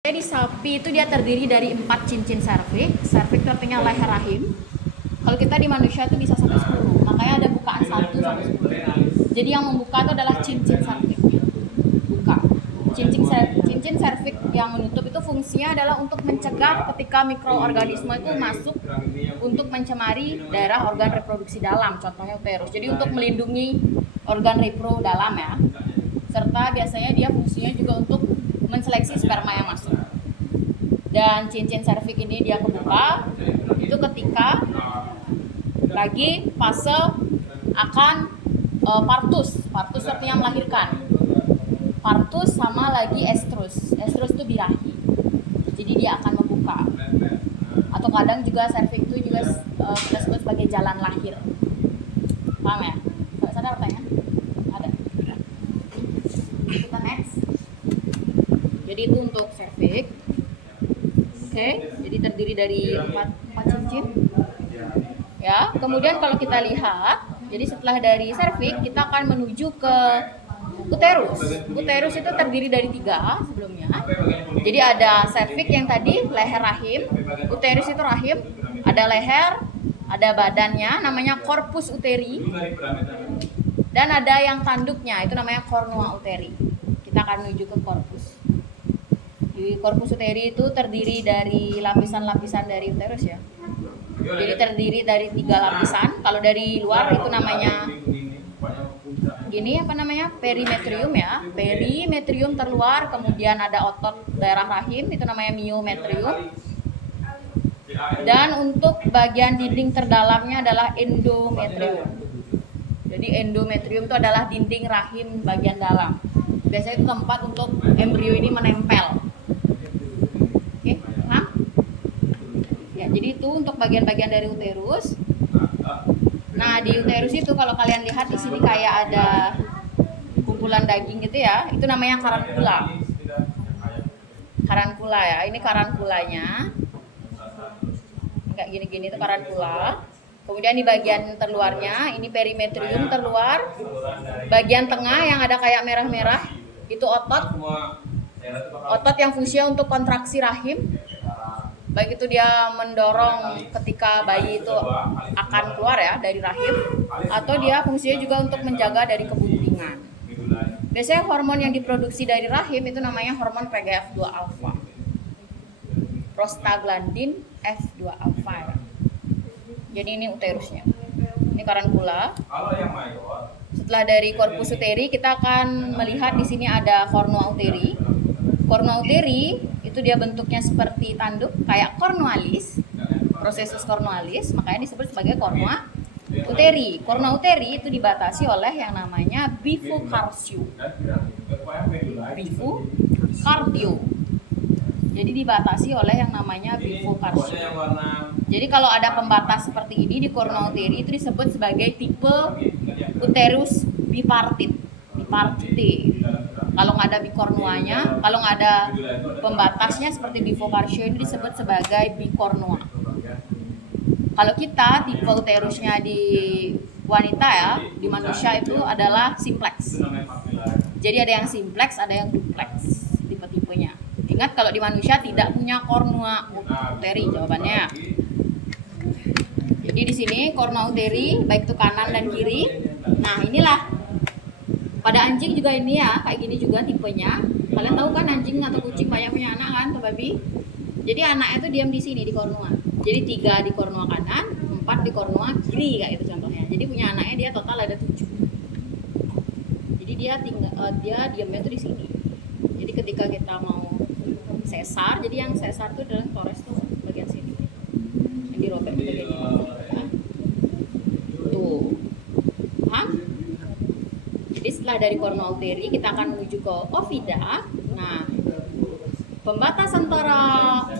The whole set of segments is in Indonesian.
Di sapi itu dia terdiri dari 4 cincin serviks. Serviks itu artinya leher rahim. Kalau kita di manusia itu bisa sampai 10. Makanya ada bukaan 1 sampai 10. Jadi yang membuka itu adalah cincin serviks. Buka. Cincin serviks yang menutup itu fungsinya adalah untuk mencegah ketika mikroorganisme itu masuk untuk mencemari daerah organ reproduksi dalam, contohnya uterus. Jadi untuk melindungi organ repro dalam ya. Serta biasanya dia fungsinya juga untuk menseleksi sperma yang masuk. Dan cincin serviks ini dia kebuka itu ketika lagi fase akan partus. Partus artinya melahirkan. Partus sama lagi estrus. Estrus itu birahi. Jadi dia akan membuka. Atau kadang juga serviks itu juga kita sebut sebagai jalan lahir. Paham ya? Nggak sadar pertanyaan? Ada? Kita next. Jadi itu untuk serviks. Oke, jadi terdiri dari 4 cincin. Ya, kemudian kalau kita lihat, jadi setelah dari serviks kita akan menuju ke uterus. Uterus itu terdiri dari 3 sebelumnya. Jadi ada serviks yang tadi leher rahim, uterus itu rahim, ada leher, ada badannya namanya corpus uteri. Dan ada yang tanduknya itu namanya cornua uteri. Kita akan menuju ke corpus. Di corpus uteri itu terdiri dari lapisan-lapisan dari uterus ya. Jadi terdiri dari 3 lapisan. Kalau dari luar itu namanya perimetrium ya. Perimetrium terluar, kemudian ada otot daerah rahim itu namanya myometrium. Dan untuk bagian dinding terdalamnya adalah endometrium. Jadi endometrium itu adalah dinding rahim bagian dalam. Biasanya itu tempat untuk embrio ini menempel. Jadi itu untuk bagian-bagian dari uterus. Nah, di uterus itu kalau kalian lihat di sini kayak ada kumpulan daging gitu ya. Itu namanya karankula. Karankula ya. Ini karankulanya. Enggak gini-gini itu karankula. Kemudian di bagian terluarnya ini perimetrium terluar. Bagian tengah yang ada kayak merah-merah itu otot. Otot yang fungsinya untuk kontraksi rahim. Baik itu dia mendorong ketika bayi itu akan keluar ya dari rahim, atau dia fungsinya juga untuk menjaga dari kebuntingan. Biasanya hormon yang diproduksi dari rahim itu namanya hormon PGF2 alpha, prostaglandin F2 alpha ya. Jadi ini uterusnya, ini karankula. Setelah dari corpus uteri kita akan melihat di sini ada cornua uteri. Cornua uteri itu dia bentuknya seperti tanduk kayak cornualis, prosesus cornualis, makanya disebut sebagai cornua uteri. Cornua uteri itu dibatasi oleh yang namanya bifocardium. Bifocardium. Jadi dibatasi oleh yang namanya bifocardium. Jadi kalau ada pembatas seperti ini di cornua uteri itu disebut sebagai tipe uterus bipartit. Bipartite. Kalau nggak ada bikornuanya, kalau nggak ada pembatasnya seperti bifocardium ini disebut sebagai bikornua. Kalau kita tipe uterusnya di wanita ya, di manusia itu adalah simplex. Jadi ada yang simplex, ada yang duplex tipe-tipenya. Ingat kalau di manusia tidak punya cornua uteri jawabannya. Jadi di sini cornua uteri baik itu kanan dan kiri. Nah inilah. Pada anjing juga ini ya, kayak gini juga tipenya. Kalian tahu kan anjing atau kucing banyak punya anak kan, atau babi? Jadi anaknya tuh diam di sini di cornua. Jadi 3 di cornua kanan, 4 di cornua kiri kayak itu contohnya. Jadi punya anaknya dia total ada 7. Jadi dia diamnya tuh di sini. Jadi ketika kita mau sesar, jadi yang sesar tuh dalam tores tuh bagian sini. Yang dirobek bagian ini. Tuh. Paham? Jadi setelah dari cornua uteri kita akan menuju ke ovida. Nah, pembatas antara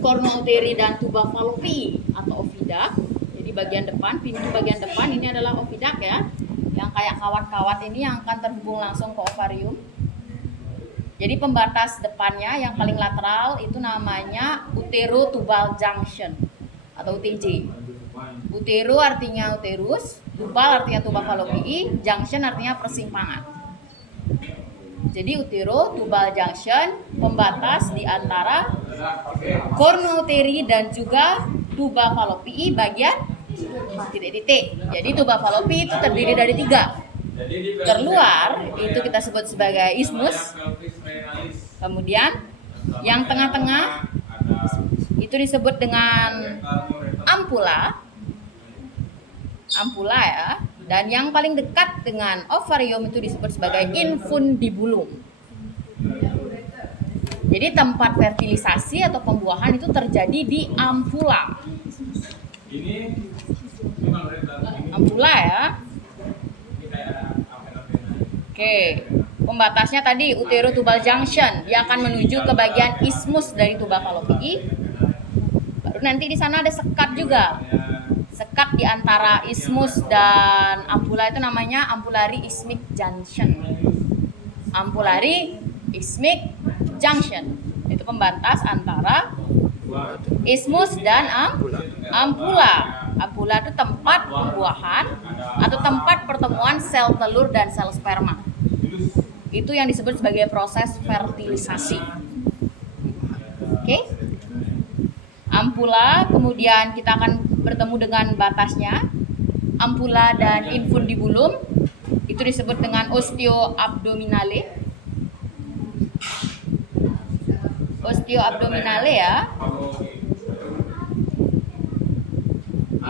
cornua uteri dan tuba fallopi atau ovida. Jadi bagian depan, pintu bagian depan ini adalah ovidak ya. Yang kayak kawat-kawat ini yang akan terhubung langsung ke ovarium. Jadi pembatas depannya yang paling lateral itu namanya utero-tubal junction atau UTJ. Utero artinya uterus, tubal artinya tuba fallopi, junction artinya persimpangan. Jadi utero tubal junction pembatas di antara Cornuauteri dan juga tuba fallopi bagian titik-titik. Jadi tuba fallopi itu terdiri dari 3. Terluar itu kita sebut sebagai isthmus. Kemudian yang tengah-tengah itu disebut dengan ampula ya. Dan yang paling dekat dengan ovarium itu disebut sebagai infundibulum. Jadi tempat fertilisasi atau pembuahan itu terjadi di ampula. Ampula ya. Oke, pembatasnya tadi uterotubal junction, dia akan menuju ke bagian isthmus dari tuba fallopi. Baru nanti di sana ada sekat juga. Sekat di antara isthmus dan ampula itu namanya ampulari isthmic junction. Ampulari isthmic junction itu pembatas antara isthmus dan ampula. Ampula itu tempat pembuahan atau tempat pertemuan sel telur dan sel sperma. Itu yang disebut sebagai proses fertilisasi. Oke. Ampula, kemudian kita akan bertemu dengan batasnya. Ampula dan infundibulum itu disebut dengan osteoabdominale. Osteoabdominale ya.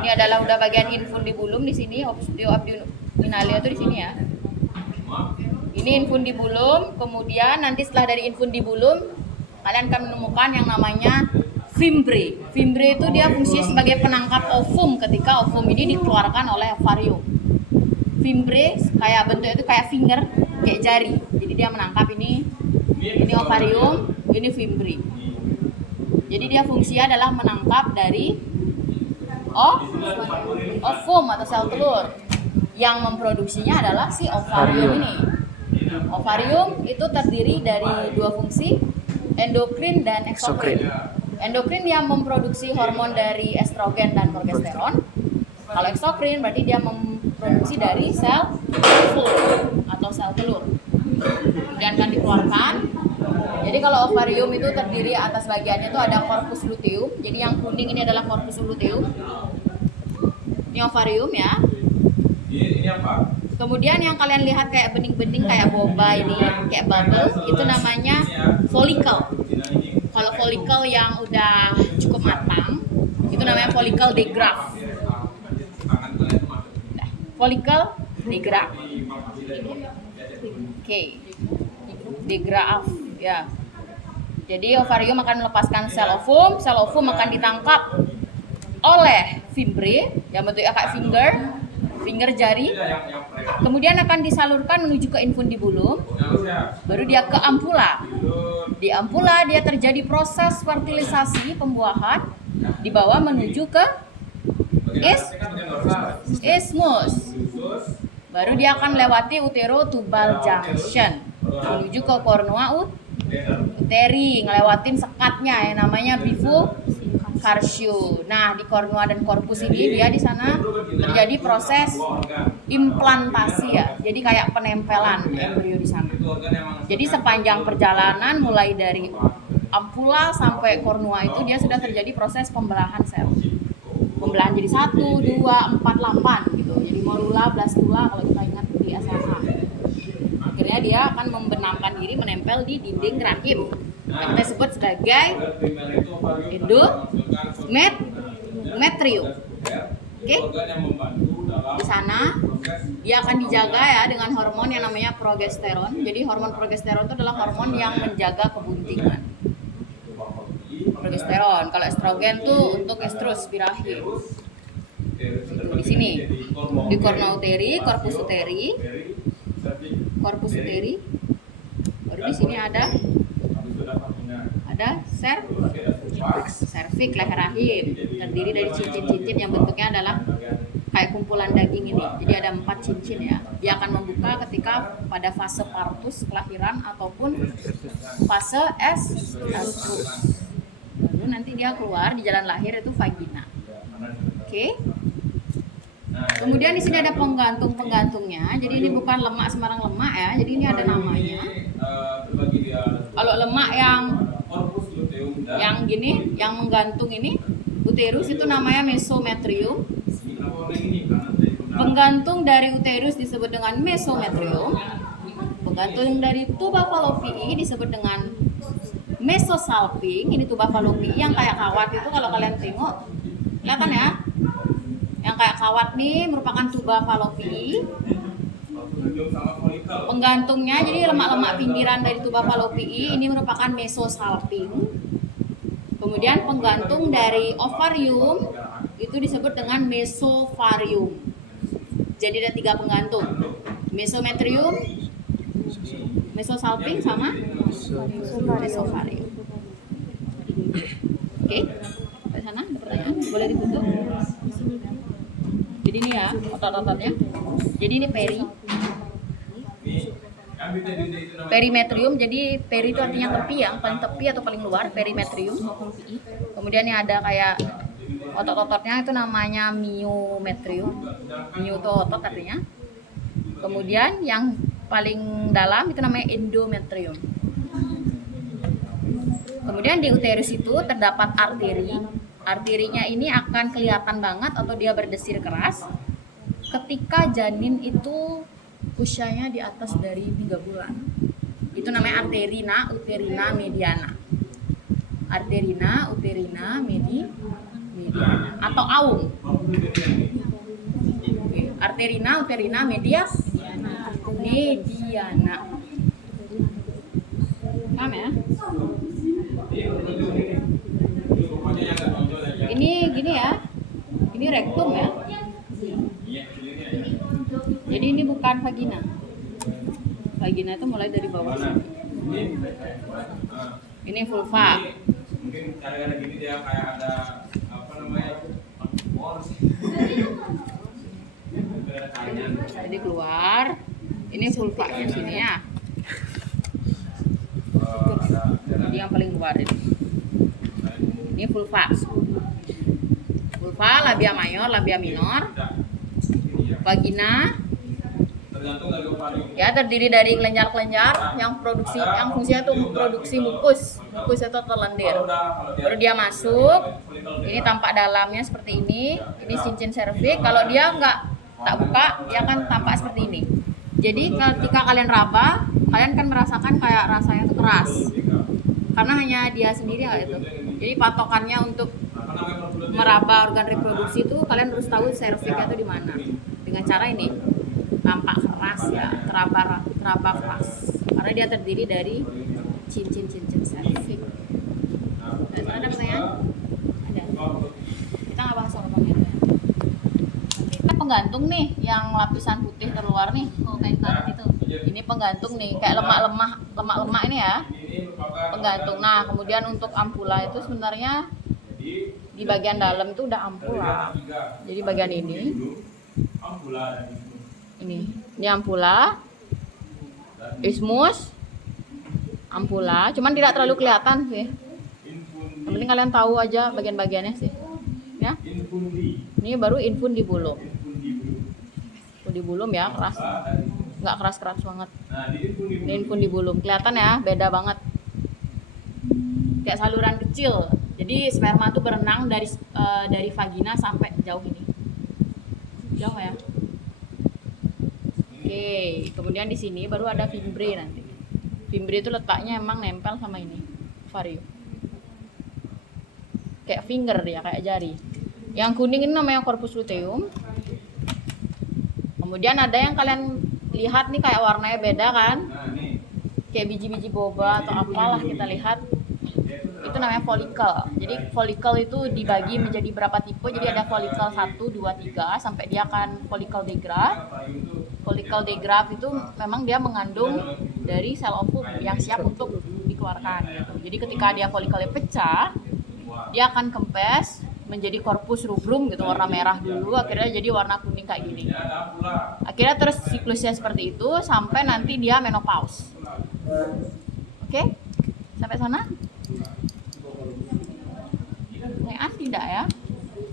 Ini adalah udah bagian infundibulum di sini, osteoabdominale itu di sini ya. Ini infundibulum, kemudian nanti setelah dari infundibulum kalian akan menemukan yang namanya fimbre. Fimbre itu dia fungsinya sebagai penangkap ovum ketika ovum ini dikeluarkan oleh ovarium. Fimbre kayak bentuknya itu kayak finger, kayak jari. Jadi dia menangkap ini ovarium, ini fimbre. Jadi dia fungsinya adalah menangkap dari ovum atau sel telur. Yang memproduksinya adalah si ovarium ini. Ovarium itu terdiri dari 2 fungsi, endokrin dan eksokrin. Endokrin yang memproduksi hormon dari estrogen dan progesteron. Kalau eksokrin berarti dia memproduksi dari sel ovum atau sel telur. Dan akan dikeluarkan. Jadi kalau ovarium itu terdiri atas bagiannya itu ada corpus luteum. Jadi yang kuning ini adalah corpus luteum. Ini ovarium ya. Ini apa? Kemudian yang kalian lihat kayak bening-bening kayak boba ini, kayak bubble, itu namanya follicle. Kalau follicle yang udah cukup matang, itu namanya follicle degraf. Nah, follicle degraf. Oke. Degraf ya. Jadi ovarium akan melepaskan sel ovum akan ditangkap oleh fimbre yang bentuknya kayak finger jari. Kemudian akan disalurkan menuju ke infundibulum. Baru dia ke ampula. Di ampula dia terjadi proses fertilisasi pembuahan, dibawa menuju ke isthmus. Baru dia akan lewati uterotubal junction menuju ke cornuauteri, ngelewatin sekatnya yang namanya bifurcation. Nah, di cornua dan corpus ini dia di sana terjadi proses implantasi ya. Jadi kayak penempelan embrio di sana. Jadi sepanjang perjalanan mulai dari ampula sampai cornua itu dia sudah terjadi proses pembelahan sel. Pembelahan jadi 1, 2, 4, 8 gitu. Jadi morula, blastula kalau kita ingat di SMA. Akhirnya dia akan membenamkan diri menempel di dinding rahim yang kita sebut sebagai endometrium. Oke. Di sana dia akan dijaga ya dengan hormon yang namanya progesteron. Jadi hormon progesteron itu adalah hormon yang menjaga kebuntingan. Progesteron. Kalau estrogen tuh untuk estrus birahi. Di sini di cornuauteri, corpus uteri. Baru di sini ada serviks, leher rahim, terdiri dari cincin-cincin yang bentuknya adalah kayak kumpulan daging ini. Jadi ada 4 cincin ya. Dia akan membuka ketika pada fase partus kelahiran ataupun fase estrus. Lalu nanti dia keluar di jalan lahir itu vagina. Oke. Kemudian di sini ada penggantung-penggantungnya. Jadi ini bukan lemak sembarang lemak ya. Jadi ini ada namanya. Kalau lemak yang Yang gini, yang menggantung ini uterus itu namanya mesometrium. Penggantung dari uterus disebut dengan mesometrium. Penggantung dari tuba fallopiae disebut dengan mesosalping. Ini tuba fallopiae yang kayak kawat itu, kalau kalian tengok kelihatan ya. Yang kayak kawat nih merupakan tuba fallopiae. Penggantungnya jadi lemak-lemak pinggiran dari tuba fallopiae ini merupakan mesosalping. Kemudian penggantung dari ovarium itu disebut dengan mesovarium. Jadi ada 3 penggantung. Mesometrium, mesosalping sama mesovarium. Oke. Ke sana ada pertanyaan? Boleh ditutup? Jadi ini ya otot-ototnya. Jadi ini perimetrium, jadi peri itu artinya tepi ya, paling tepi atau paling luar, perimetrium. Kemudian yang ada kayak otot-ototnya itu namanya myometrium. Myo itu otot artinya. Kemudian yang paling dalam itu namanya endometrium. Kemudian di uterus itu terdapat arteri. Arterinya ini akan kelihatan banget atau dia berdesir keras ketika janin itu usianya di atas dari 3 bulan. Itu namanya arterina uterina mediana. Arterina uterina mediana atau AUM. Arterina uterina mediana. Paham ya? Ini gini ya. Ini rektum ya. Jadi ini bukan vagina. Vagina itu mulai dari bawah sini. Ini vulva. Mungkin cara-cara gini dia kayak ada apa namanya? Jadi keluar. Ini vulva di sini ya. Jadi yang paling luar ini. Ini vulva. Vulva, labia mayor, labia minor. Vagina ya terdiri dari kelenjar-kelenjar yang fungsinya tuh produksi mukus itu terlendir. Baru dia masuk, ini tampak dalamnya seperti ini cincin serviks. Kalau dia tak buka, dia akan tampak seperti ini. Jadi ketika kalian raba, kalian kan merasakan kayak rasanya tuh keras, karena hanya dia sendiri hal itu. Jadi patokannya untuk meraba organ reproduksi itu kalian harus tahu serviksnya itu di mana. Dengan cara ini tampak keras ya, teraba keras karena dia terdiri dari cincin serviks. Ada pertanyaan? Ada. Kita nggak bahas organnya. Kita penggantung nih yang lapisan putih terluar nih, kayak karet itu. Ini penggantung nih, kayak lemak ini ya. Penggantung. Nah, kemudian untuk ampula itu sebenarnya di bagian dalam itu udah ampula. Jadi bagian ini ampula, ismus, ampula, cuman tidak terlalu kelihatan sih. Yang penting kalian tahu aja bagian-bagiannya sih. Ya. Ini baru infundibulum. Infundibulum ya, keras. Nggak keras-keras banget. Ini infundibulum. Kelihatan ya, beda banget. Kayak saluran kecil. Jadi sperma itu berenang dari vagina sampai jauh ini. Jauh ya. Oke, kemudian di sini baru ada fimbre nanti. Fimbre itu letaknya emang nempel sama ini, ovarium. Kayak finger dia, kayak jari. Yang kuning ini namanya corpus luteum. Kemudian ada yang kalian lihat nih kayak warnanya beda kan? Kayak biji-biji boba atau apalah kita lihat. Itu namanya folikel. Jadi folikel itu dibagi menjadi berapa tipe. Jadi ada folikel 1, 2, 3 sampai dia akan folikel degrad. Folikel degrad itu memang dia mengandung dari sel ovum yang siap untuk dikeluarkan gitu. Jadi ketika dia folikelnya pecah, dia akan kempes menjadi corpus rubrum gitu, warna merah dulu, akhirnya jadi warna kuning kayak gini. Akhirnya terus siklusnya seperti itu sampai nanti dia menopause. Oke? Sampai sana? Tidak ya?